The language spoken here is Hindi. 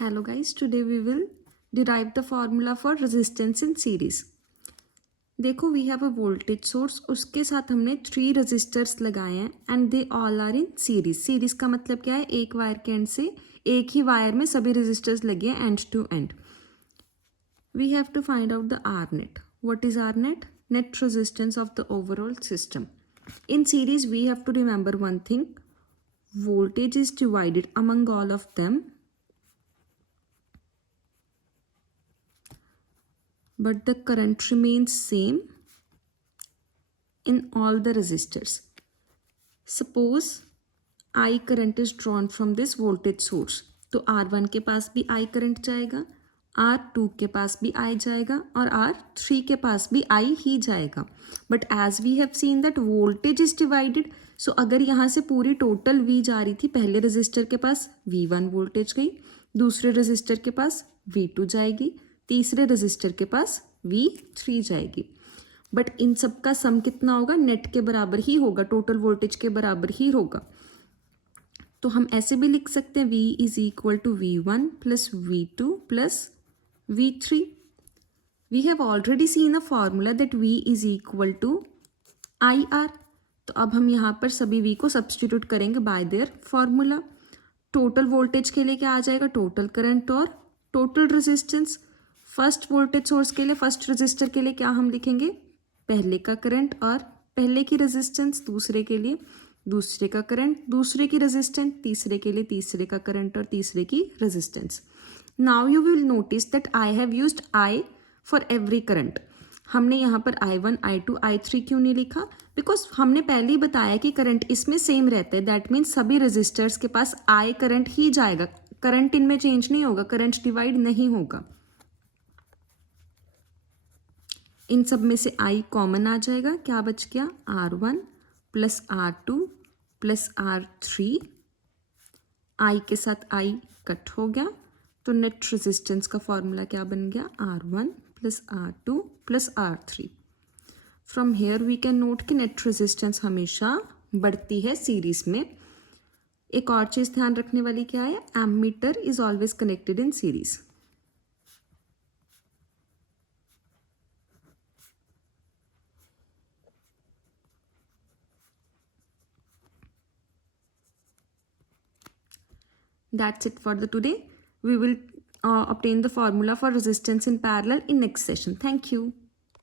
Hello guys, today we will derive the formula for resistance in series. देखो we have a voltage source, उसके साथ हमने 3 रजिस्टर्स लगाए हैं and they all are in series. Series का मतलब क्या है, एक वायर के एंड से एक ही वायर में सभी रजिस्टर्स लगे हैं end to end. We have to find out the R net. What is R net? Net resistance of the overall system. In series we have to remember one thing: voltage is divided among all of them, but the current remains same in all the resistors. Suppose I current is drawn from this voltage source, तो R1 के पास भी I current जाएगा, R2 के पास भी I जाएगा और R3 के पास भी I ही जाएगा. But as we have seen that voltage is divided, so अगर यहाँ से पूरी टोटल V जा रही थी, पहले रजिस्टर के पास V1 वोल्टेज गई, दूसरे रजिस्टर के पास V2 जाएगी, तीसरे रजिस्टर के पास V3 जाएगी. बट इन सब का सम कितना होगा? नेट के बराबर ही होगा, टोटल वोल्टेज के बराबर ही होगा. तो हम ऐसे भी लिख सकते हैं V is equal to V1 plus V2 plus V3. We have already seen a formula that V is equal to IR. तो अब हम यहाँ पर सभी V को सब्सटीट्यूट करेंगे bye there formula. Total voltage के लिए क्या आ जाएगा? टोटल करंट और total resistance. First voltage source के लिए, फर्स्ट रजिस्टर के लिए क्या हम लिखेंगे? पहले का करंट और पहले की रेजिस्टेंस. दूसरे के लिए दूसरे का करंट, दूसरे की रेजिस्टेंस. तीसरे के लिए तीसरे का करंट और तीसरे की resistance. Now you will notice that I have used I for every current. हमने यहाँ पर I1, I2, I3 क्यों नहीं लिखा? बिकॉज हमने पहले ही बताया कि करंट इसमें सेम रहता है. दैट मीन्स सभी रजिस्टर्स के पास I करंट ही जाएगा, करंट इनमें चेंज नहीं होगा, करंट डिवाइड नहीं होगा. इन सब में से I कॉमन आ जाएगा. क्या बच गया? R1 plus R2 plus R3. I के साथ I कट हो गया, तो नेट रेजिस्टेंस का फॉर्मूला क्या बन गया? R1 plus R2 plus R3. From here we can note कि नेट रेजिस्टेंस हमेशा बढ़ती है सीरीज में. एक और चीज़ ध्यान रखने वाली क्या है? Ammeter is always connected in series. That's it for the today. We will obtain the formula for resistance in parallel in next session. Thank you.